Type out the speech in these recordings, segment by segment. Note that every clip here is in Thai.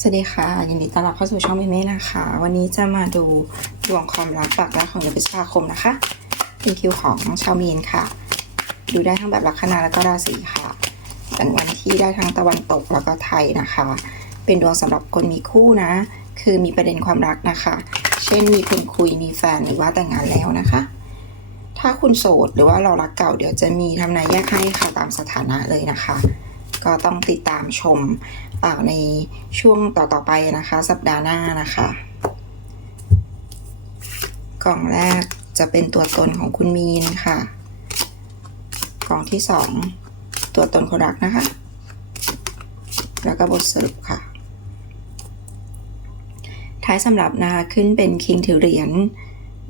สวัสดีค่ะ ยินดีต้อนรับเข้าสู่ช่องเมเม่นะคะ วันนี้จะมาดูดวงความรักปากรักของเดือนพฤษภาคมนะคะ เป็นคิวของชาวมีนค่ะ ดูได้ทั้งแบบลัคนาแล้วก็ราศีค่ะเป็นวันที่ได้ทั้งตะวันตกแล้วก็ไทยนะคะ เป็นดวงสำหรับคนมีคู่นะ คือมีประเด็นความรักนะคะ เช่นมีคนคุยมีแฟนหรือว่าแต่งงานแล้วนะคะ ถ้าคุณโสดหรือว่าเรารักเก่าเดี๋ยวจะมีทำนายแยกให้ค่ะตามสถานะเลยนะคะ ก็ต้องติดตามชมในช่วงต่อๆไปนะคะ สัปดาห์หน้านะคะ กล่องแรกจะเป็นตัวตนของคุณมีนค่ะ กล่องที่สองตัวตนคนรักนะคะ แล้วก็บทสรุปค่ะ ท้ายสำหรับนะคะขึ้นเป็นคิงถือเหรียญ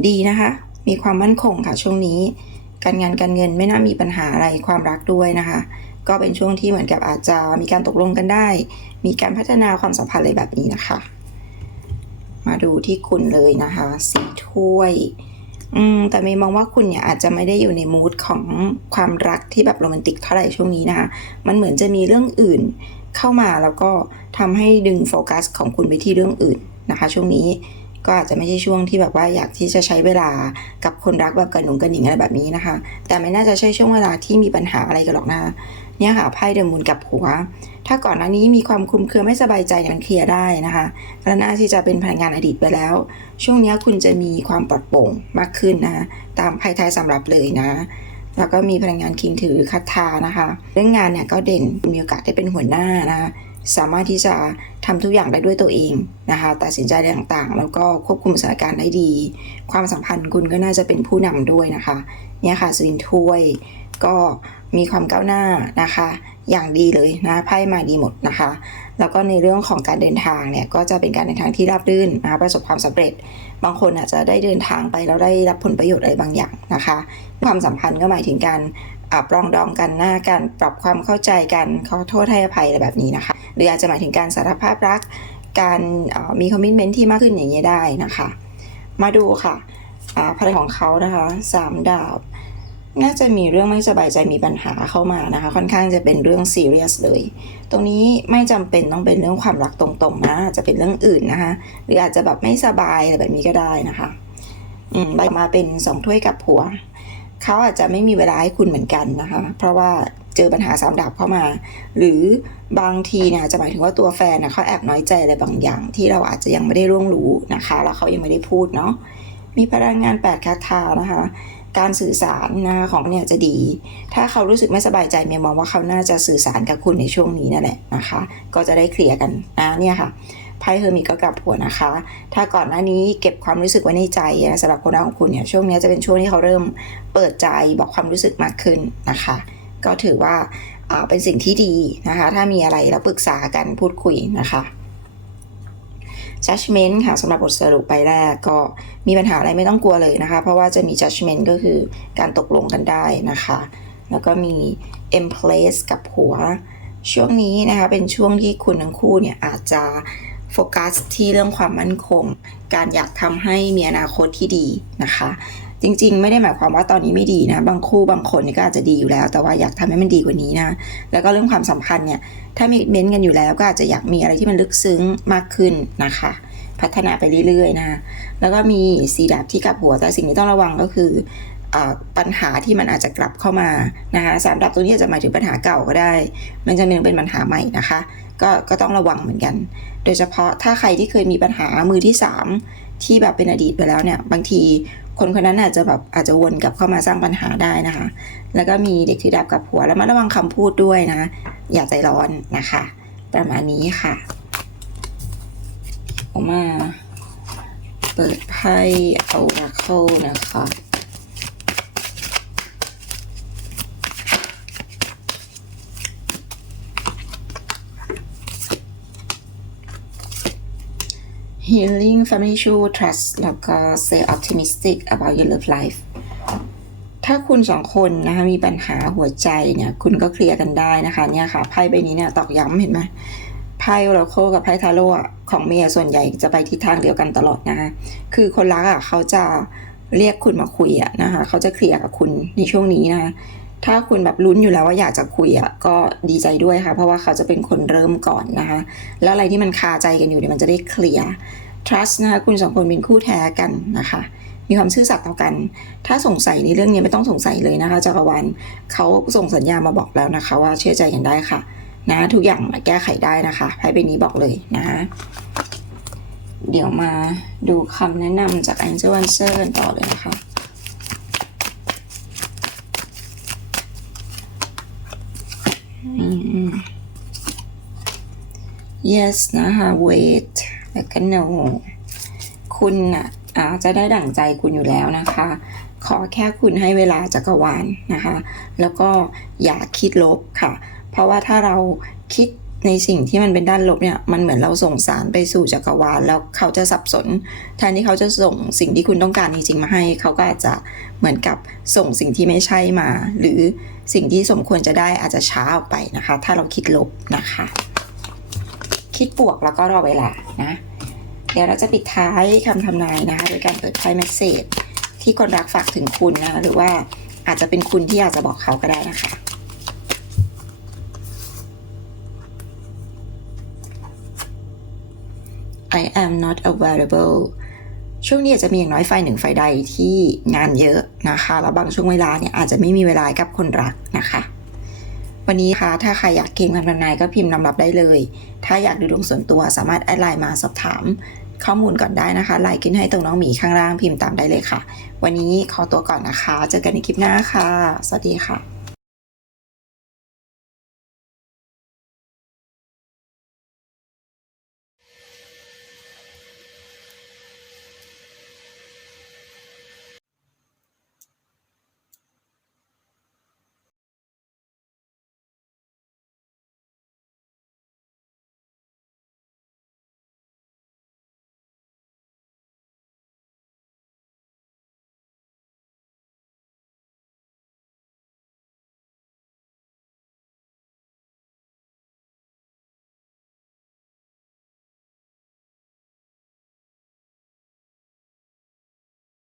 ดีนะคะ มีความมั่นคงค่ะช่วงนี้ การงานการเงินไม่น่ามีปัญหาอะไรความรักด้วยนะคะ ก็เป็นช่วงที่เหมือนกับอาจจะมีการตกลงกันได้ มีการพัฒนาความสัมพันธ์อะไรแบบนี้นะคะ มาดูที่คุณเลยนะคะสีถ้วยอืมแต่เมย์มองว่าคุณเนี่ยอาจจะไม่ได้อยู่ในมูดของความรักที่แบบโรแมนติกเท่าไหร่ช่วงนี้นะคะ มันเหมือนจะมีเรื่องอื่นเข้ามาแล้วก็ทำให้ดึงโฟกัสของคุณไปที่เรื่องอื่นนะคะ ช่วงนี้ก็อาจจะไม่ใช่ช่วงที่แบบว่าอยากที่จะใช้เวลากับคนรักแบบกระหนุงกระหนิงอะไรแบบนี้นะคะ แต่ไม่น่าจะใช่ช่วงเวลาที่มีปัญหาอะไรกันหรอกนะคะ เนี่ยค่ะไพ่เดอะมูนกับหัว ถ้าก่อนหน้านี้มีความคลุมเครือไม่สบายใจยมันเคลียร์ได้นะคะและน่าที่จะเป็นพลังงานอดีตไปแล้ว ช่วงนี้คุณจะมีความปลอดโปร่งมากขึ้นนะ ตามไพ่ไทายสำหรับเลยนะแล้วก็มีพลังงานคิงถือคาถานะคะ เรื่องงานเนี่ยก็เด่นมีโอกาสได้เป็นหัวหน้านะคะสามารถที่จะทำทุกอย่างได้ด้วยตัวเองนะคะตัดสินใจได้ต่างๆ แล้วก็ควบคุมสถานการณ์ได้ดี ความสัมพันธ์คุณก็น่าจะเป็นผู้นำด้วยนะคะ เนี่ยค่ะสวินถ้วยก็ มีความก้าวหน้านะคะ อย่างดีเลยนะไพ่มาดีหมดนะคะ แล้วก็ในเรื่องของการเดินทางเนี่ยก็จะเป็นการเดินทางที่ราบรื่นนะคะประสบความสำเร็จ บางคนอาจจะได้เดินทางไปแล้วได้รับผลประโยชน์อะไรบางอย่างนะคะ ความสัมพันธ์ก็หมายถึงการอ่าปรองดองกันหน้ากันปรับความเข้าใจกันขอโทษให้อภัยอะไรแบบนี้นะคะ หรืออาจจะหมายถึงการสารภาพรัก การมีคอมมิชเมนที่มากขึ้นอย่างเงี้ยได้นะคะ มาดูค่ะอ่าพลังของเขานะคะสามดาบ น่าจะมีเรื่องไม่สบายใจมีปัญหาเข้ามานะคะ ค่อนข้างจะเป็นเรื่องซีเรียสเลย ตรงนี้ไม่จำเป็นต้องเป็นเรื่องความรักตรงๆนะอาจจะเป็นเรื่องอื่นนะคะ หรืออาจจะแบบไม่สบายอะไรแบบนี้ก็ได้นะคะอืมใบมาเป็นสองถ้วยกับผัวเขาอาจจะไม่มีเวลาให้คุณเหมือนกันนะคะ เพราะว่าเจอปัญหาสามดาบเข้ามา หรือบางทีเนี่ยจะหมายถึงว่าตัวแฟนนะเขาแอบน้อยใจอะไรบางอย่าง ที่เราอาจจะยังไม่ได้ร่วงรู้นะคะ แล้วเขายังไม่ได้พูดเนาะมีพลังงานแปดคาถานะคะ การสื่อสารนะของเนี่ยจะดี ถ้าเขารู้สึกไม่สบายใจเมียมองว่าเขาน่าจะสื่อสารกับคุณในช่วงนี้นั่นแหละนะคะ ก็จะได้เคลียร์กันนะเนี่ยค่ะไพ่เฮอร์มิตก็กลับหัวนะคะ ถ้าก่อนหน้านี้เก็บความรู้สึกไว้ในใจนะสำหรับคนรักของคุณเนี่ยช่วงนี้จะเป็นช่วงที่เขาเริ่มเปิดใจบอกความรู้สึกมากขึ้นนะคะ ก็ถือว่าเป็นสิ่งที่ดีนะคะ ถ้ามีอะไรแล้วปรึกษากันพูดคุยนะคะ judgment ค่ะสำหรับบทสรุปไปแรกก็มีปัญหาอะไรไม่ต้องกลัวเลยนะคะ เพราะว่าจะมี judgment ก็คือการตกลงกันได้นะคะ แล้วก็มี em place กับหัว ช่วงนี้นะคะเป็นช่วงที่คุณทั้งคู่เนี่ยอาจจะ โฟกัสที่เรื่องความมั่นคง การอยากทำให้มีอนาคตที่ดีนะคะ จริงๆ ไม่ได้หมายความว่าตอนนี้ไม่ดีนะ บางคู่บางคนนี่ก็อาจจะดีอยู่แล้ว แต่ว่าอยากทำให้มันดีกว่านี้นะ แล้วก็เรื่องความสัมพันธ์เนี่ย ถ้ามีเม้นกันอยู่แล้วก็อาจจะอยากมีอะไรที่มันลึกซึ้งมากขึ้นนะคะ พัฒนาไปเรื่อยๆ นะ แล้วก็มีสีดาบที่กลับหัว แต่สิ่งที่ต้องระวังก็คืออปัญหาที่มันอาจจะกลับเข้ามานะคะสามดาบตัวนี้อาจจะหมายถึงปัญหาเก่าก็ได้ มันจะเป็นปัญหาใหม่นะคะ ก็ก็ต้องระวังเหมือนกัน โดยเฉพาะถ้าใครที่เคยมีปัญหามือที่สามที่แบบเป็นอดีตไปแล้วเนี่ย บางทีคนคนนั้นอาจจะแบบอาจจะวนกลับเข้ามาสร้างปัญหาได้นะคะ แล้วก็มีเด็กถือดาบกับหัวแล้วมาระวังคำพูดด้วยนะ อย่าใจร้อนนะคะ ประมาณนี้ค่ะออกมา เปิดไพ่เอาราเคิลนะคะ Healing Family True Trust แล้วก็ Stay Optimistic about your love life ถ้าคุณสองคนนะคะมีปัญหาหัวใจเนี่ยคุณก็เคลียร์กันได้นะคะเนี่ยค่ะไพ่ใบนี้เนี่ยตอกย้ำเห็นไหมไพ่โราโคกับไพ่ทาโร่ของเมียส่วนใหญ่จะไปทิศทางเดียวกันตลอดนะคะคือคนรักอะเขาจะเรียกคุณมาคุยอะนะคะเขาจะเคลียร์กับคุณในช่วงนี้นะคะ ถ้าคุณแบบลุ้นอยู่แล้วว่าอยากจะคุยอะก็ดีใจด้วยค่ะ เพราะว่าเขาจะเป็นคนเริ่มก่อนนะคะ แล้วอะไรที่มันคาใจกันอยู่เนี่ยมันจะได้เคลียร์ trust นะคะคุณสองคนเป็นคู่แท้กันนะคะ มีความซื่อสัตย์ต่อกัน ถ้าสงสัยในเรื่องนี้ไม่ต้องสงสัยเลยนะคะจักรวาลเขาส่งสัญญาณมาบอกแล้วนะคะ ว่าเชื่อใจกันได้ค่ะ นะทุกอย่างมาแก้ไขได้นะคะไพ่ใบนี้บอกเลยนะคะเดี๋ยวมาดูคำแนะนำจาก Angel Answer กันต่อเลยนะคะ อืม yes นะคะ wait แล้วก็ no คุณน่ะอาจะได้ดั่งใจคุณอยู่แล้วนะคะ ขอแค่คุณให้เวลาจักรวาลนะคะ แล้วก็อย่าคิดลบค่ะ เพราะว่าถ้าเราคิดในสิ่งที่มันเป็นด้านลบเนี่ยมันเหมือนเราส่งสารไปสู่จักรวาลแล้วเขาจะสับสนแทนที่เขาจะส่งสิ่งที่คุณต้องการจริงๆมาให้ เขาก็อาจจะเหมือนกับส่งสิ่งที่ไม่ใช่มา หรือสิ่งที่สมควรจะได้อาจจะช้าออกไปนะคะ ถ้าเราคิดลบนะคะ คิดบวกแล้วก็รอเวลานะ เดี๋ยวเราจะปิดท้ายคำทำนายนะคะโดยการเปิดไพ่เมสเซจที่คนรักฝากถึงคุณนะหรือว่าอาจจะเป็นคุณที่อยากจะบอกเขาก็ได้นะคะ I am not available ช่วงนี้อาจจะมีอย่างน้อยไฟหนึ่งไฟใดที่งานเยอะนะคะ แล้วบางช่วงเวลาเนี่ยอาจจะไม่มีเวลาให้กับคนรักนะคะ วันนี้ค่ะถ้าใครอยากเกมคำทำนายก็พิมพ์นำรับได้เลย ถ้าอยากดูดวงส่วนตัวสามารถแอดไลน์มาสอบถาม ข้อมูลก่อนได้นะคะไลน์ขึ้นให้ตรงน้องหมีข้างล่างพิมพ์ตามได้เลยค่ะ วันนี้ขอตัวก่อนนะคะ เจอกันในคลิปหน้าค่ะ สวัสดีค่ะ